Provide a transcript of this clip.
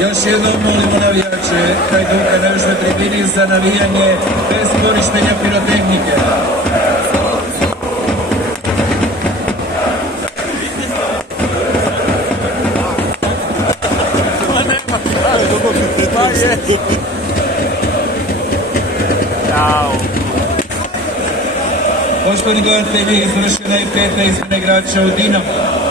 Još jednom molimo navijače Hajduka na južnoj tribini za navijanje bez korištenja pirotehnike. Poštovani gledatelji, izvršena je 5. izmjena igrača u Dinamu.